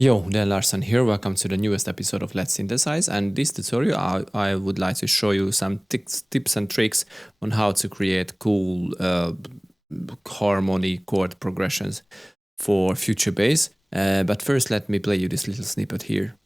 Yo, Dan Larson here. Welcome to the newest episode of Let's Synthesize. And this tutorial, I would like to show you some tips and tricks on how to create cool harmony chord progressions for future bass. But first, let me play you this little snippet here.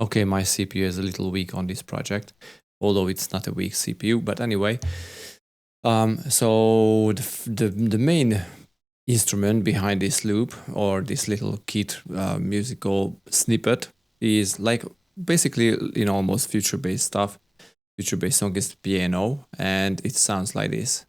Okay, my CPU is a little weak on this project, although it's not a weak CPU. But anyway, so the main instrument behind this loop or this little kit musical snippet is like basically almost future bass stuff. Future bass song is piano, and it sounds like this.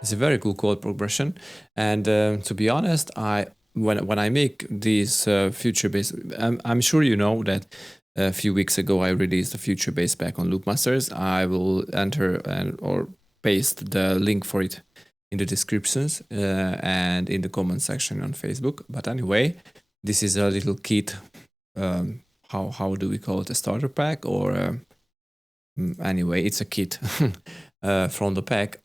It's a very cool chord progression, and to be honest, when I make these future bass, I'm sure you know that a few weeks ago I released a future bass pack on Loopmasters. I will enter or paste the link for it in the descriptions and in the comment section on Facebook. But anyway, this is a little kit. How do we call it? A starter pack or anyway, it's a kit. From the pack.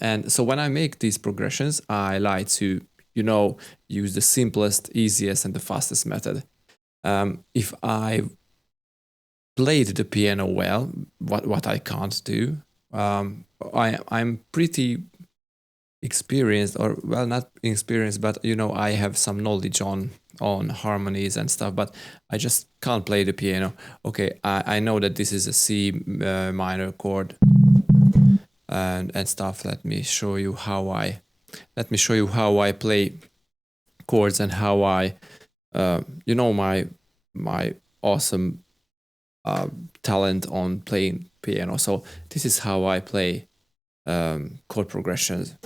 And so when I make these progressions, I like to, use the simplest, easiest, and the fastest method. If I played the piano well, what I can't do, I'm pretty experienced, or well, not experienced, but I have some knowledge on harmonies and stuff, but I just can't play the piano. Okay, I know that this is a C minor chord and stuff. Let me show you how I play chords and how I my awesome talent on playing piano. So this is how I play chord progressions.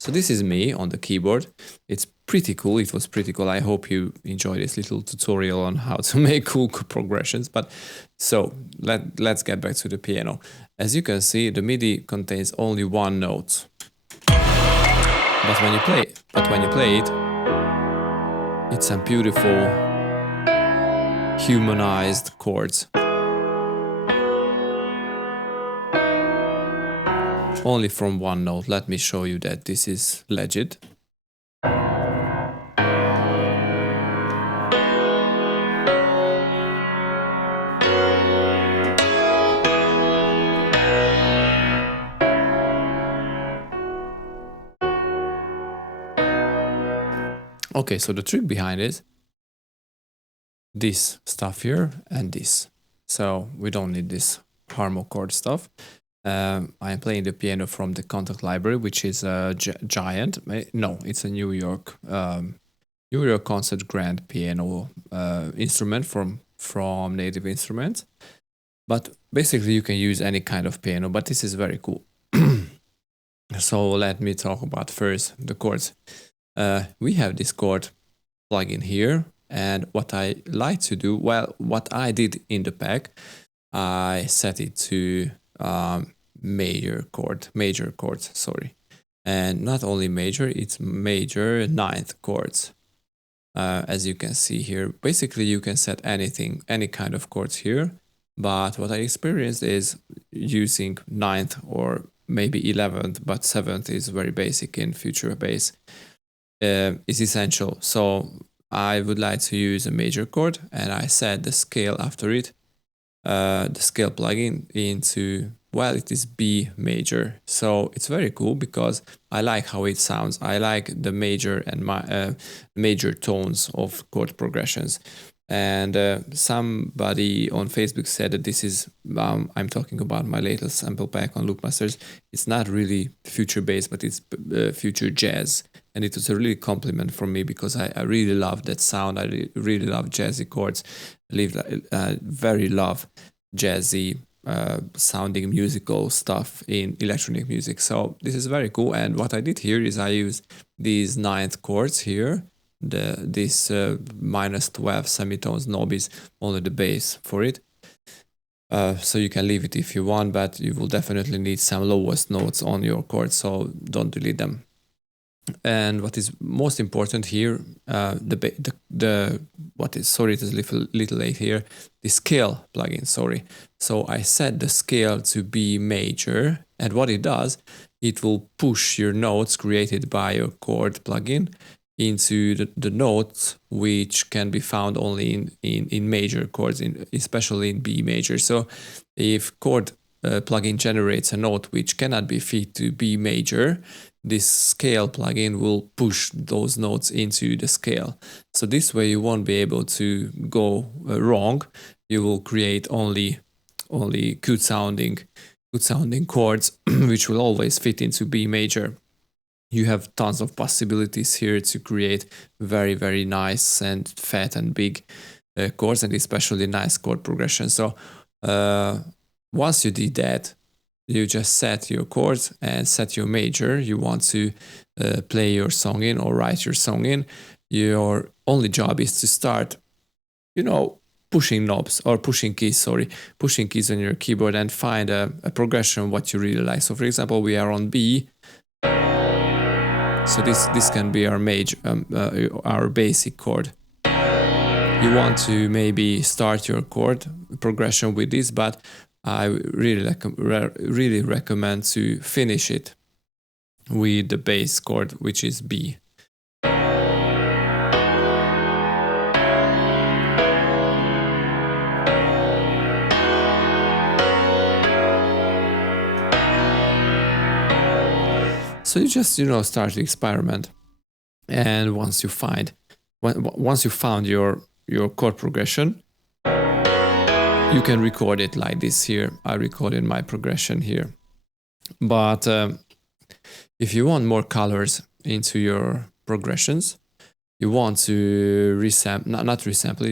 So this is me on the keyboard. It's pretty cool. It was pretty cool. I hope you enjoyed this little tutorial on how to make cool progressions. But so let's get back to the piano. As you can see, the MIDI contains only one note. But when you play it, it's some beautiful humanized chords. Only from one note. Let me show you that this is legit. Okay, so the trick behind it, this stuff here and this. So we don't need this harmochord stuff. I'm playing the piano from the Contact Library, which is a giant. No, it's a New York Concert Grand piano instrument from Native Instruments. But basically, you can use any kind of piano. But this is very cool. So let me talk about first the chords. We have this chord plugin here, and what I like to do, well, what I did in the pack, I set it to major chords, sorry. And not only major, it's major ninth chords. As you can see here, basically you can set anything, any kind of chords here, But what I experienced is using 9th or maybe 11th, but 7th is very basic in future bass, is essential. So I would like to use a major chord, and I set the scale after it, the scale plugin into, well, it is B major. So it's very cool because I like how it sounds. I like the major and major tones of chord progressions. And somebody on Facebook said that this is, I'm talking about my latest sample pack on Loopmasters. It's not really future bass, but it's future jazz. And it was a really compliment for me because I really love that sound. I really love jazzy chords. I very love jazzy sounding musical stuff in electronic music. So this is very cool. And what I did here is I used these 9th chords here. This -12 semitones knob is only the bass for it. So you can leave it if you want, but you will definitely need some lowest notes on your chords, so don't delete them. And what is most important here, sorry, it is a little late here, the scale plugin, sorry. So I set the scale to B major, and what it does, it will push your notes created by your chord plugin into the notes which can be found only in major chords, especially in B major. So if chord plugin generates a note which cannot be fit to B major, this scale plugin will push those notes into the scale. So this way you won't be able to go wrong. You will create only good sounding chords which will always fit into B major. You have tons of possibilities here to create very, very nice and fat and big chords, and especially nice chord progression. So once you did that, you just set your chords and set your major you want to play your song in or write your song in. Your only job is to start, pushing knobs or pushing keys on your keyboard and find a progression what you really like. So for example, we are on B. So this can be our major, our basic chord. You want to maybe start your chord progression with this, but I really recommend to finish it with the bass chord, which is B. So you just, start to experiment, and once you found your chord progression, you can record it like this here. I recorded my progression here. But if you want more colors into your progressions, you want to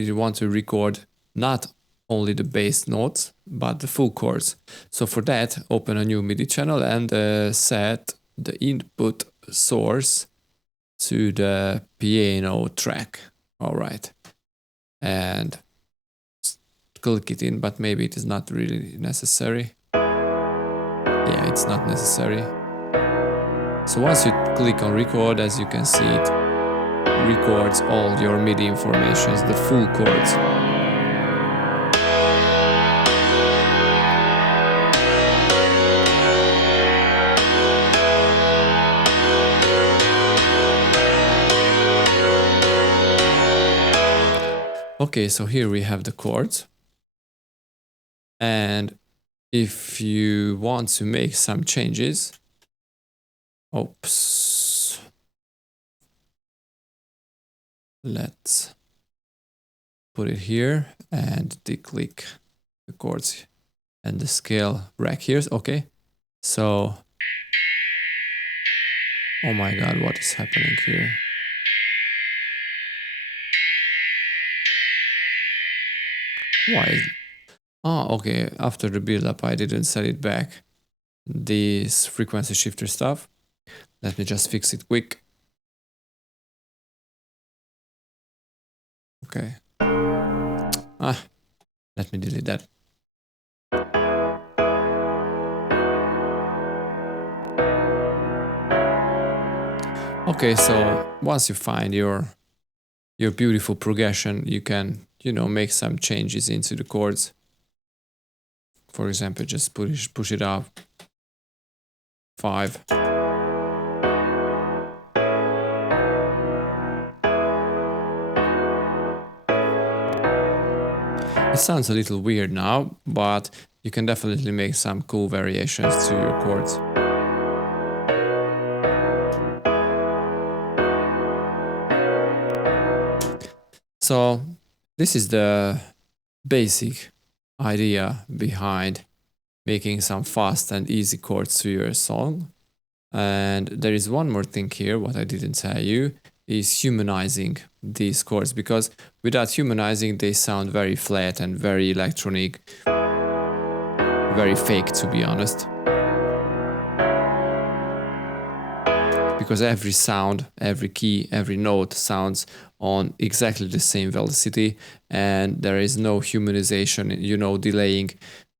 you want to record not only the bass notes, but the full chords. So for that, open a new MIDI channel and set the input source to the piano track. All right. And click it in, but maybe it is not really necessary. Yeah, it's not necessary. So once you click on record, as you can see, it records all your MIDI informations, the full chords. Okay, so here we have the chords. And if you want to make some changes, let's put it here and declick the chords and the scale rack here. Okay, so, oh my God, what is happening here? Why? Okay, after the build-up, I didn't set it back. This frequency shifter stuff. Let me just fix it quick. Okay. Let me delete that. Okay, so once you find your beautiful progression, you can, make some changes into the chords. for example, just push it up 5. It sounds a little weird now, but you can definitely make some cool variations to your chords. So this is the basic idea behind making some fast and easy chords to your song. And there is one more thing here, what I didn't tell you, is humanizing these chords, because without humanizing they sound very flat and very electronic, very fake, to be honest. Because every sound, every key, every note sounds on exactly the same velocity, and there is no humanization, you know, delaying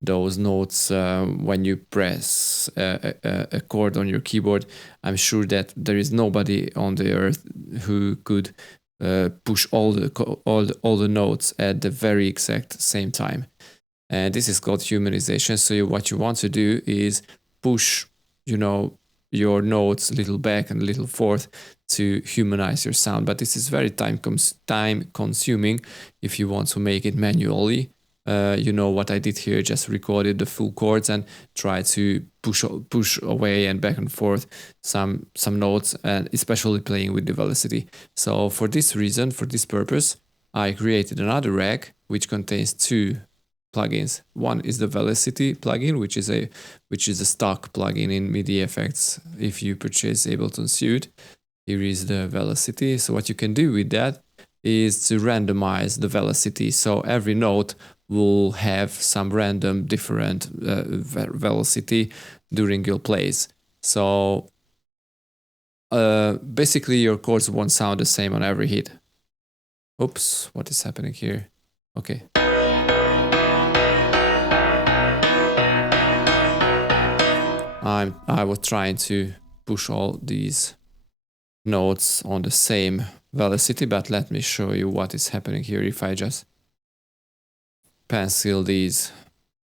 those notes when you press a chord on your keyboard. I'm sure that there is nobody on the earth who could push all the notes at the very exact same time. And this is called humanization. So what you want to do is push, you know, your notes a little back and a little forth to humanize your sound. But this is very time consuming if you want to make it manually. You know what I did here, just recorded the full chords and try to push away and back and forth some notes, and especially playing with the velocity. So for this reason, for this purpose, I created another rack which contains 2 plugins. One is the velocity plugin, which is a stock plugin in MIDI effects. If you purchase Ableton Suite, here is the velocity. So what you can do with that is to randomize the velocity. So every note will have some random different velocity during your plays. So basically your chords won't sound the same on every hit. Oops, what is happening here? Okay. I was trying to push all these notes on the same velocity, but let me show you what is happening here. If I just pencil these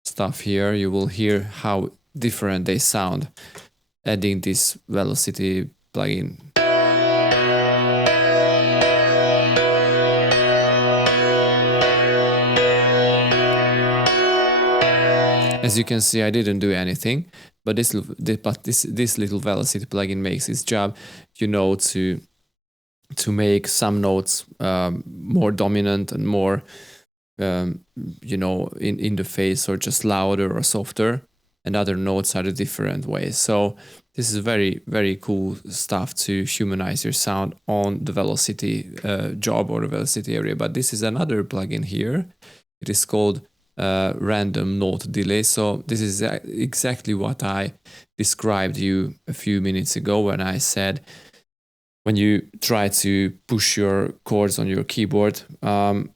stuff here, you will hear how different they sound adding this velocity plugin. As you can see, I didn't do anything, but this little velocity plugin makes its job, you know, to make some notes more dominant and more, you know, in the face, or just louder or softer, and other notes are the different ways. So this is very, very cool stuff to humanize your sound on the velocity job or the velocity area. But this is another plugin here. It is called random note delay. So this is exactly what I described you a few minutes ago when I said when you try to push your chords on your keyboard, one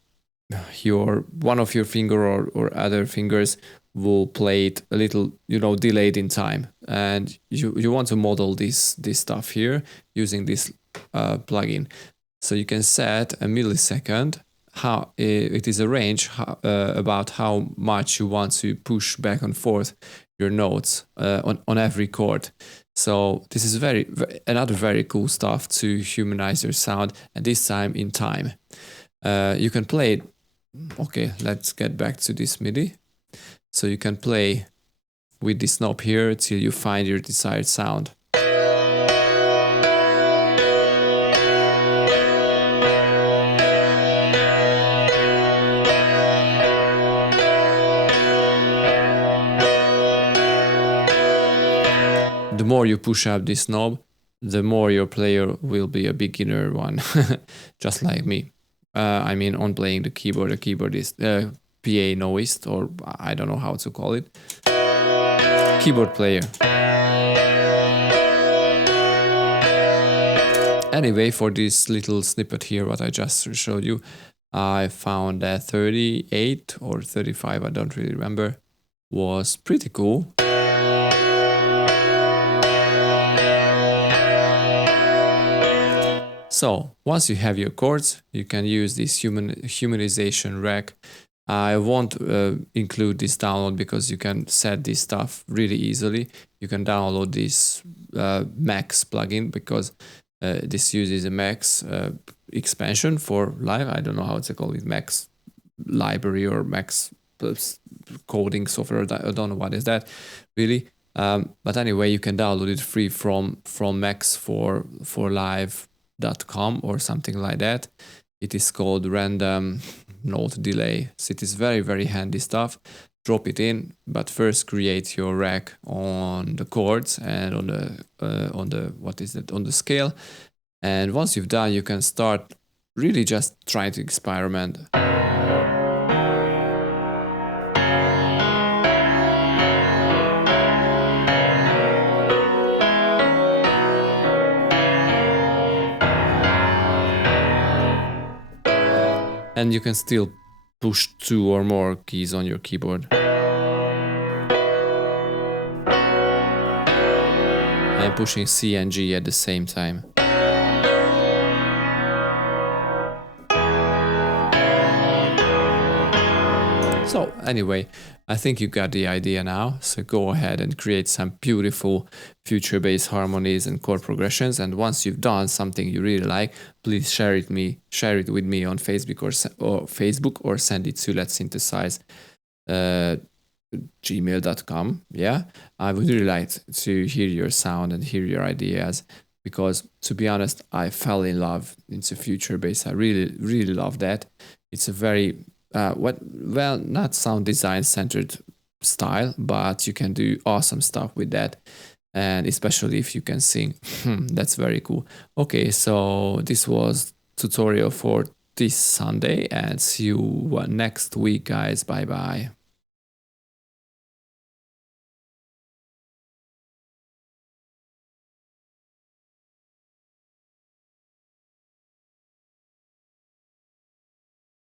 of your finger or other fingers will play it a little, you know, delayed in time, and you want to model this stuff here using this plugin. So you can set a millisecond. How it is a range about how much you want to push back and forth your notes on every chord. So this is another very cool stuff to humanize your sound, and this time in time. You can play it. Okay, let's get back to this MIDI. So you can play with this knob here till you find your desired sound. The more you push up this knob, the more your player will be a beginner one, just like me. I mean, on playing the keyboardist, PA noist, or I don't know how to call it, keyboard player. Anyway, for this little snippet here, what I just showed you, I found that 38 or 35, I don't really remember, was pretty cool. So once you have your chords, you can use this humanization rack I won't include this download because you can set this stuff really easily. You can download this Max plugin because this uses a Max expansion for Live. I don't know how to call it, Max library or Max coding software. I don't know what is that really. But anyway, you can download it free from Max for live.com or something like that. It is called random note delay. So it is very, very handy stuff. Drop it in, but first create your rack on the chords and on the scale. And once you've done, you can start really just trying to experiment. And you can still push 2 or more keys on your keyboard. I'm pushing C and G at the same time. So anyway, I think you got the idea now. So go ahead and create some beautiful future bass harmonies and chord progressions. And once you've done something you really like, please share it with me on Facebook or send it to Letsynthesize gmail.com. Yeah, I would really like to hear your sound and hear your ideas, because to be honest, I fell in love into future bass. I really, really love that. It's a very not sound design centered style, but you can do awesome stuff with that, and especially if you can sing. That's very cool. Okay, so this was tutorial for this Sunday, and see you next week, guys. Bye bye.